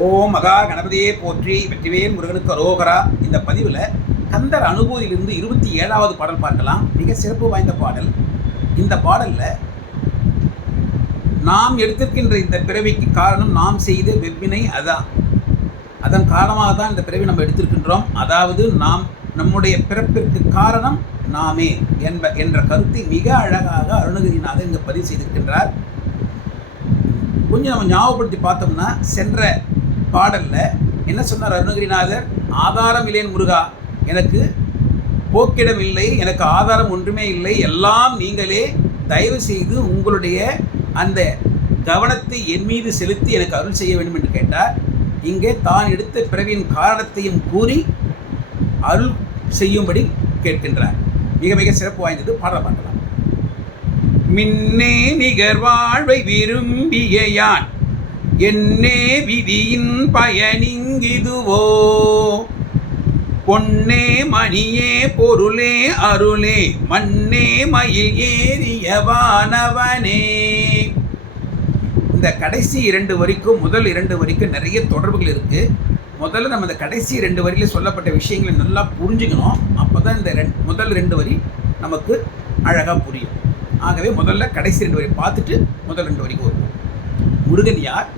ஓம் மகா கணபதியே போற்றி, வெற்றிவேல் முருகனுக்கு அரோகரா. இந்த பதிவில் கந்தர் அனுபூதியிலிருந்து 27வது பாடல் பார்க்கலாம். மிக சிறப்பு வாய்ந்த பாடல். இந்த பாடலில் நாம் எடுத்திருக்கின்ற இந்த பிறவிக்கு காரணம் நாம் செய்த வெவ்வினை. அதன் காரணமாக தான் இந்த பிறவி நம்ம எடுத்திருக்கின்றோம். அதாவது நம்முடைய பிறப்பிற்கு காரணம் நாமே என்ற கருத்தை மிக அழகாக அருணகிரிநாதர் இங்கே பதிவு செய்திருக்கின்றார். கொஞ்சம் நம்ம ஞாபகப்படுத்தி பார்த்தோம்னா, சென்ற பாடலில் என்ன சொன்னார் அருணகிரிநாதர்? ஆதாரம் இல்லேன் முருகா, எனக்கு போக்கிடம் இல்லை, எனக்கு ஆதாரம் ஒன்றுமே இல்லை, எல்லாம் நீங்களே, தயவு செய்து உங்களுடைய அந்த கவனத்தை என் மீது செலுத்தி எனக்கு அருள் செய்ய வேண்டும் என்று கேட்டார். இங்கே தான் எடுத்த பிறவியின் காரணத்தையும் கூறி அருள் செய்யும்படி கேட்கின்றார். மிக மிக சிறப்பு வாய்ந்தது. பாடலை பார்க்கலாம். மின்னே நிகர் வாழ்வை விரும்பிய யான், என்னே விதியின் பயனிங்கிதுவோ, பொன்னே மணியே பொருளே அருளே, மண்ணே மயில் ஏறியவானவனே. இந்த கடைசி 2 வரிக்கும் முதல் 2 வரிக்கும் நிறைய தொடர்புகள் இருக்குது. முதல்ல நம்ம இந்த கடைசி 2 வரியில் சொல்லப்பட்ட விஷயங்களை நல்லா புரிஞ்சுக்கணும். அப்போ தான் இந்த முதல் 2 வரி நமக்கு அழகாக புரியும். ஆகவே முதல்ல கடைசி 2 வரி பார்த்துட்டு முதல் 2 வரிக்கு வருவோம். முருகன் யார்?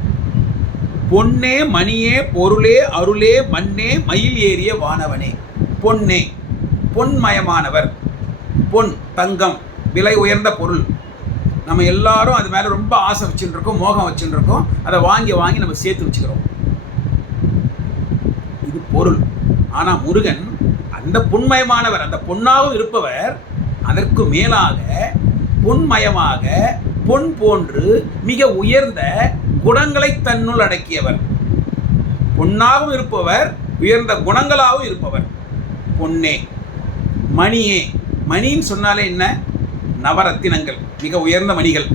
பொன்னே மணியே பொருளே அருளே, மண்ணே மயில் ஏறிய வானவனே. பொன்னே, பொன்மயமானவர். பொன், தங்கம், விலை உயர்ந்த பொருள். நம்ம எல்லாரும் அது மேலே ரொம்ப ஆசை வச்சுட்டு இருக்கோம், மோகம் வச்சுட்டு இருக்கோம். அதை வாங்கி நம்ம சேர்த்து வச்சுக்கிறோம். இது பொருள். ஆனால் முருகன் அந்த பொன்மயமானவர், அந்த பொன்னாகவும் இருப்பவர். அதற்கு மேலாக பொன்மயமாக, பொன் போன்று மிக உயர்ந்த குணங்களை தன்னுள் அடக்கியவர். பொன்னாகவும் இருப்பவர், உயர்ந்த குணங்களாகவும் இருப்பவர். பொன்னே. மணியே. மணின்னு சொன்னாலே என்ன? நவரத்தினங்கள், மிக உயர்ந்த மணிகள்.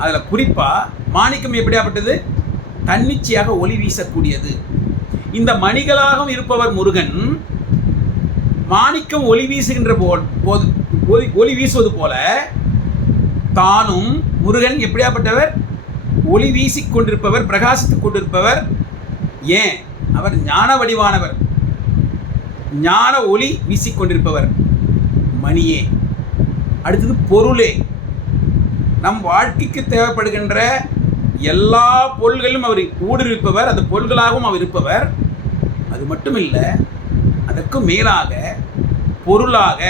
அதில் குறிப்பாக மாணிக்கம் எப்படியாப்பட்டது? தன்னிச்சையாக ஒளி வீசக்கூடியது. இந்த மணிகளாகவும் இருப்பவர் முருகன். மாணிக்கம் ஒளி வீசுகின்ற ஒளி வீசுவது போல தானும் முருகன் எப்படியாப்பட்டவர்? ஒளி வீசிக் கொண்டிருப்பவர், பிரகாசித்துக் கொண்டிருப்பவர். ஏன்? அவர் ஞான வடிவானவர், ஞான ஒளி வீசிக்கொண்டிருப்பவர். மணியே. அடுத்தது பொருளே. நம் வாழ்க்கைக்கு தேவைப்படுகின்ற எல்லா பொருள்களிலும் அவர் ஊடுருவிப்பவர், அந்த பொருள்களாகவும் அவர் இருப்பவர். அது மட்டும் இல்லை, அதற்கு மேலாக பொருளாக,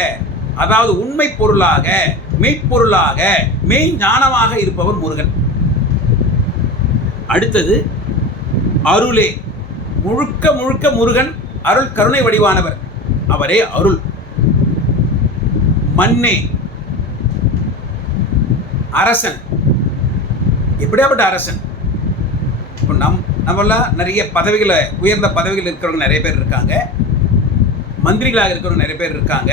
அதாவது உண்மை பொருளாக, மெய்ப்பொருளாக, மெய் ஞானமாக இருப்பவர் முருகன். அடுத்தது அருளே. முழுக்க முழுக்க முருகன் அருள் கருணை வடிவானவர், அவரே அருள். மண்ணே. அரசன். எப்படியாப்பட்ட அரசன்? இப்போ நம்மளாம் நிறைய பதவிகளை, உயர்ந்த பதவிகள் இருக்கிறவங்க நிறைய பேர் இருக்காங்க, மந்திரிகளாக இருக்கிறவங்க நிறைய பேர் இருக்காங்க.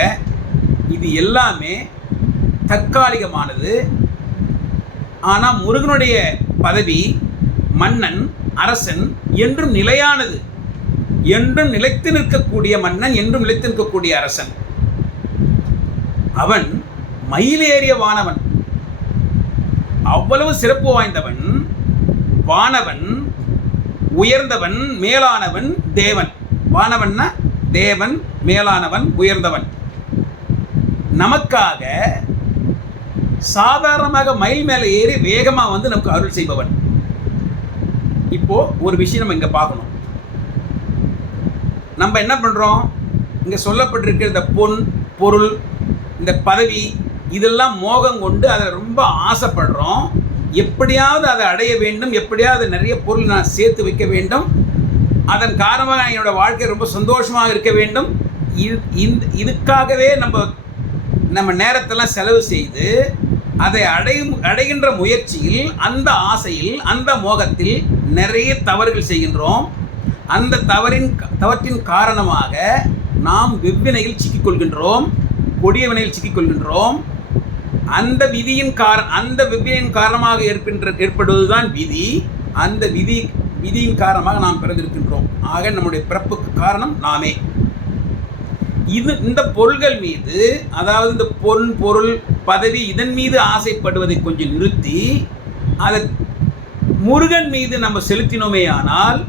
இது எல்லாமே தற்காலிகமானது. ஆனால் முருகனுடைய பதவி, மன்னன், அரசன் என்றும் நிலையானது. என்றும் நிலைத்து நிற்கக்கூடிய மன்னன், என்றும் நிலைத்து நிற்கக்கூடிய அரசன். அவன் மயிலேறிய வானவன். அவ்வளவு சிறப்பு வாய்ந்தவன், வானவன், உயர்ந்தவன், மேலானவன், தேவன். வானவன்னா தேவன், மேலானவன், உயர்ந்தவன். நமக்காக சாதாரணமாக மயில் மேலே ஏறி வேகமாக வந்து நமக்கு அருள் செய்பவன். இப்போ ஒரு விஷயம் நம்ம இங்கே பார்க்கணும். நம்ம என்ன பண்ணுறோம்? இங்கே சொல்லப்பட்டிருக்கிற இந்த பொன், பொருள், இந்த பதவி, இதெல்லாம் மோகம் கொண்டு அதை ரொம்ப ஆசைப்படுறோம். எப்படியாவது அதை அடைய வேண்டும், எப்படியாவது நிறைய பொருள் நான் சேர்த்து வைக்க வேண்டும், அதன் காரணமாக என்னோடய வாழ்க்கை ரொம்ப சந்தோஷமாக இருக்க வேண்டும். இதுக்காகவே நம்ம நேரத்தெல்லாம் செலவு செய்து அதை அடைகின்ற முயற்சியில், அந்த ஆசையில், அந்த மோகத்தில் நிறைய தவறுகள் செய்கின்றோம். அந்த தவற்றின் காரணமாக நாம் வெவ்வினையில் சிக்கிக்கொள்கின்றோம், கொடிய வினையில் சிக்கிக்கொள்கின்றோம். அந்த வெவ்வினையின் காரணமாக ஏற்படுவதுதான் விதி. அந்த விதியின் காரணமாக நாம் பிறந்திருக்கின்றோம். ஆக நம்முடைய பிறப்புக்கு காரணம் நாமே. இந்த பொருள்கள் மீது, அதாவது இந்த பொருள், பதவி, இதன் மீது ஆசைப்படுவதை கொஞ்சம் நிறுத்தி அதை முருகன் மீது நம்ம செலுத்தினோமே ஆனால்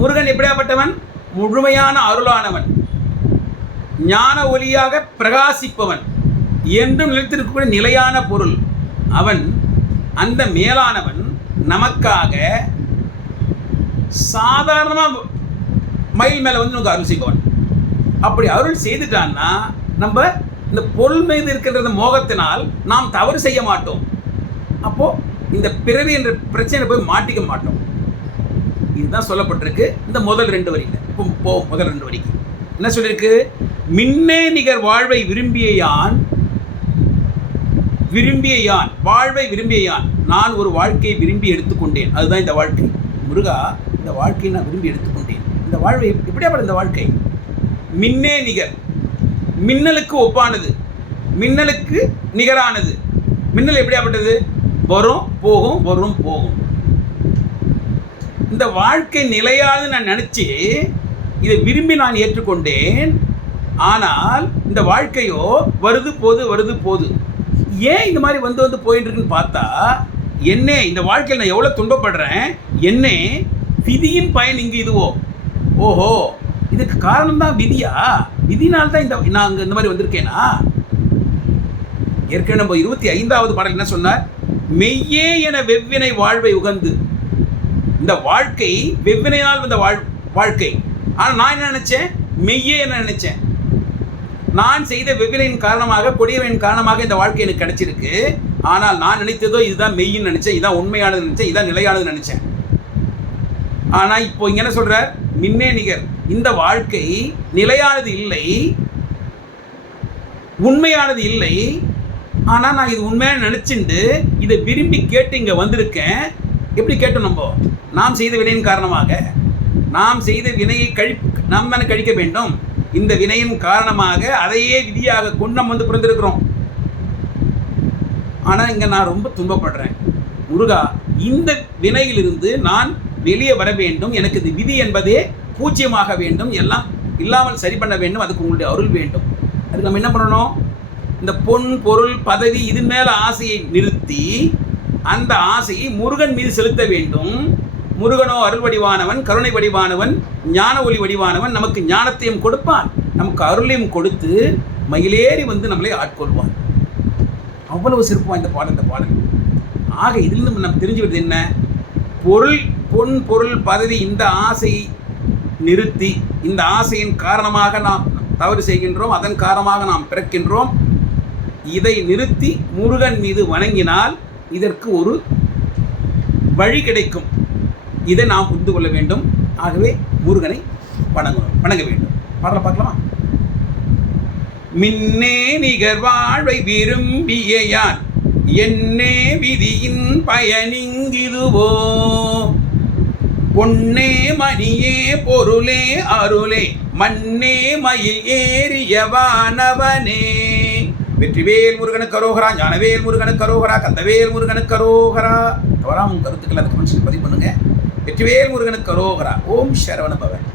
முருகன் எப்படியாப்பட்டவன்? முழுமையான அருளானவன், ஞான ஒளியாக பிரகாசிப்பவன், என்றும் நிலைத்திருக்கக்கூடிய நிலையான பொருள் அவன். அந்த மேலானவன் நமக்காக சாதாரணமாக மயில் மேலே வந்து நமக்கு அருள் செய்பவன். அப்படி அருள் செய்துட்டான்னா நம்ம இந்த பொருள் மீது இருக்கின்ற மோகத்தினால் நாம் தவறு செய்ய மாட்டோம். அப்போது இந்த பிறவி என்ற பிரச்சனை போய் மாட்டிக்க மாட்டோம். இதுதான் சொல்லப்பட்டிருக்கு இந்த முதல் 2 வரியில். இப்போ முதல் 2 வரிக்கு என்ன சொல்லியிருக்கு? மின்னே நிகர் வாழ்வை விரும்பிய யான் வாழ்வை விரும்பிய யான் நான் ஒரு வாழ்க்கையை விரும்பி எடுத்துக்கொண்டேன். அதுதான் இந்த வாழ்க்கை. முருகா, இந்த வாழ்க்கையை நான் விரும்பி எடுத்துக்கொண்டேன். இந்த வாழ்வை எப்படியாப்பட்ட இந்த வாழ்க்கை? மின்னே நிகர், மின்னலுக்கு ஒப்பானது, மின்னலுக்கு நிகரானது. மின்னல் எப்படியாப்பட்டது? வரும் போகும், வரும் போகும். இந்த வாழ்க்கை நிலையானது நான் நினச்சி இதை விரும்பி நான் ஏற்றுக்கொண்டேன். ஆனால் இந்த வாழ்க்கையோ வருது போது. ஏன் இந்த மாதிரி வந்து போயிட்டு இருக்குன்னு பார்த்தா, என்ன இந்த வாழ்க்கையில் நான் எவ்வளோ துன்பப்படுறேன், என்ன விதியின் பயன் இங்கே இதுவோ. ஓஹோ, இதுக்கு காரணம் தான் விதியா? விதினால்தான் நான் அங்கே இந்த மாதிரி வந்திருக்கேனா? ஏற்கனவே நம்ம 25வது பாடல் என்ன சொன்னார்? மெய்யே என வெவ்வினை வாழ்வை உகந்து. இந்த வாழ்க்கை வெவ்வினையால் வந்த வாழ்க்கை. ஆனால் நான் என்ன நினைச்சேன்? மெய்யே என்ன நினைச்சேன்? நான் செய்த வெவ்வினையின் காரணமாக, கொடியவனின் காரணமாக இந்த வாழ்க்கை எனக்கு கிடைச்சிருக்கு. ஆனால் நான் நினைத்ததோ இதுதான் மெய்யின்னு நினைச்சேன், இதுதான் உண்மையானது நினைச்சேன், இதுதான் நிலையானது நினைச்சேன். ஆனால் இப்போ இங்கே என்ன சொல்றார்? மின்னே நிகர். இந்த வாழ்க்கை நிலையானது இல்லை, உண்மையானது இல்லை. ஆனால் நான் இது உண்மையான நினச்சிண்டு இதை விரும்பி கேட்டு இங்கே வந்திருக்கேன். எப்படி கேட்டோம்? நாம் செய்த வினையின் காரணமாக, நாம் செய்த வினையை நம்ம கழிக்க வேண்டும். இந்த வினையின் காரணமாக அதையே விதியாக கொண்டு நம்ம வந்து பிறந்திருக்கிறோம். ஆனால் இங்கே நான் ரொம்ப துன்பப்படுறேன். முருகா, இந்த வினையிலிருந்து நான் வெளியே வர வேண்டும். எனக்கு இது விதி என்பதே பூஜ்யமாக வேண்டும், எல்லாம் இல்லாமல் சரி பண்ண வேண்டும். அதுக்கு உங்களுடைய அருள் வேண்டும். அதுக்கு நம்ம என்ன பண்ணணும்? இந்த பொன் பொருள் பதவி இதன் மேலே ஆசையை நிறுத்தி அந்த ஆசையை முருகன் மீது செலுத்த வேண்டும். முருகனோ அருள் வடிவானவன், கருணை வடிவானவன், ஞான ஒளி வடிவானவன். நமக்கு ஞானத்தையும் கொடுப்பான், நமக்கு அருளையும் கொடுத்து மயிலேறி வந்து நம்மளை ஆட்கொள்வான். அவ்வளவு சிறப்பு வாய்ந்த பாடல் இந்த பாடல். ஆக இதிலிருந்து நம்ம தெரிஞ்சுக்கிறது என்ன? பொன் பொருள் பதவி இந்த ஆசையை நிறுத்தி, இந்த ஆசையின் காரணமாக நாம் தவறு செய்கின்றோம், அதன் காரணமாக நாம் பிறக்கின்றோம். இதை நிறுத்தி முருகன் மீது வணங்கினால் இதற்கு ஒரு வழி கிடைக்கும். இதை நாம் புரிந்து கொள்ள வேண்டும். ஆகவே முருகனை வணங்க வேண்டும். பாடலை பார்க்கலாமா? மின்னே நிகர் வாழ்வை விரும்பிய யான் என்னே விதியின் பயனிங்கிதுவோ. பொன்னே மணியே பொருளே அருளே மண்ணே மயில் ஏறியவானவனே. வெற்றிவேல் முருகனுக்கு அரோகரா, ஞானவேல் முருகனுக்கு அரோகரா, கந்தவேல் முருகனுக்கு அரோகரா. தவறாம கருத்துக்கள் அந்த கமெண்ட்ஸில் பதிவு பண்ணுங்க. வெற்றிவேல் முருகனுக்கு அரோகரா. ஓம் சரவண பவன்.